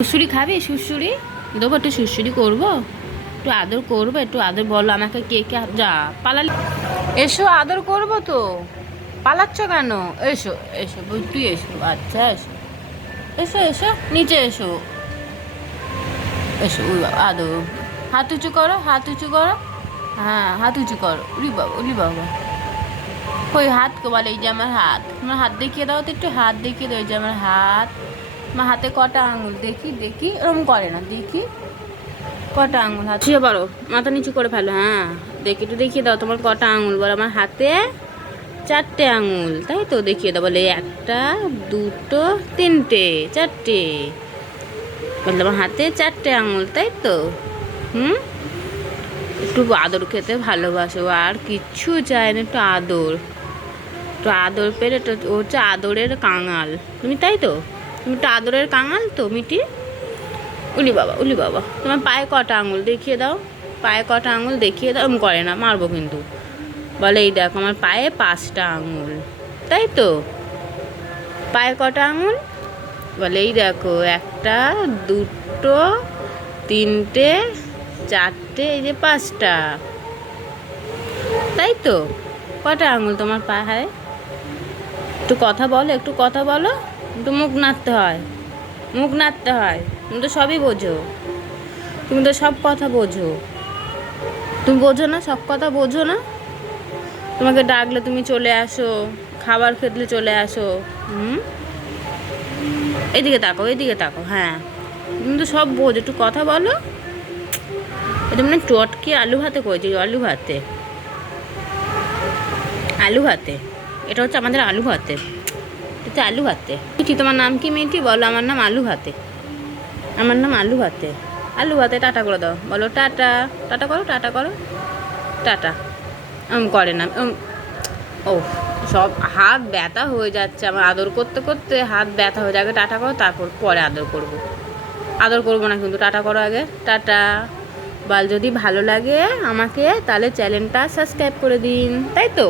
সুসুরি খাবে? সুসুরি দেবো একটু সুসুরি করব। একটু আদর করব, একটু আদর বলো আমাকে কে কে যা, পালালি এসো আদর করব তো। পালাচ্ছ কেন? এসো এসো তুই এসো আচ্ছা এসো। এসো এসো, নিচে এসো। এসো, উই বাবা, আদর। হাত উঁচু করো, হাত উঁচু করো। হ্যাঁ হাত উঁচু করো। উলি বাবা উলি বাবা। কই হাত কো বলে, এই যে আমার হাত। আমার হাত দেখিয়ে দাও তো, একটু হাত দেখিয়ে দাও, এই যে আমার হাত। আমার হাতে কটা আঙুল দেখি দেখি, এরকম করে না, দেখি কটা আঙুল হাত। শুয়ে পারো মাথা নিচু করে ফেলো হ্যাঁ। দেখি একটু দেখিয়ে দাও, তোমার কটা আঙুল, বলো আমার হাতে চারটে আঙুল, তাই তো? দেখিয়ে দাও, বলে একটা, দুটো, তিনটে, চারটে। বললে আমার হাতে চারটে আঙুল, তাই তো? হুম? একটু আদর খেতে ভালোবাসো, আর কিচ্ছু চায় না, একটু আদর। একটু আদর পেলে ও হচ্ছে আদরের কাঙাল। তুমি তাই তো? তুমি একটু আদরের কাঙাল তো মিটি উলি বাবা উলি বাবা। তোমার পায়ে কটা আঙুল দেখিয়ে দাও। পায়ে কটা আঙুল দেখিয়ে দাও। করে না, মারবো কিন্তু। বলে, এই দেখো, আমার পায়ে পাঁচটা আঙুল। তাই তো? পায়ে কটা আঙুল? বলে, এই দেখো, একটা, দুটো, তিনটে, চারটে, এই যে পাঁচটা। তাই তো? কটা আঙুল তোমার পায়ে? একটু কথা বলো, একটু কথা বলো। একটু মুখ নাড়তে হয়। মুখ নাড়তে হয়। তুমি তো সবই বোঝো। তুমি তো সব কথা বোঝো। তুমি বোঝো না, সব কথা বোঝো না। তোমাকে ডাকলে তুমি চলে আসো, খাবার খেতলে চলে আসো। হুম? এদিকে তাকো এদিকে তাকো হ্যাঁ। তুমি তো সব বোঝো, একটু কথা বলো। এটা মানে চটকে আলু ভাতে করেছি, আলু ভাতে। আলু ভাতে। এটা হচ্ছে আমাদের আলু ভাতে। এটা আলু ভাতে মিঠি তোমার নাম কি মিঠি বলো, আমার নাম আলু ভাতে আমার নাম আলু ভাতে আলু ভাতে টাটা করে দাও। বলো, টাটা। টাটা করো টাটা করো। টাটা। এম করে না। ও সব হাত ব্যথা হয়ে যাচ্ছে আমার আদর করতে করতে হাত ব্যথা হয়ে যাবে। টাটা করো, তারপর পরে আদর করব। আদর করব না কিন্তু, টাটা করো আগে। টাটা। বল, যদি ভালো লাগে আমাকে, তাহলে চ্যানেলটা সাবস্ক্রাইব করে দিন। তাই তো?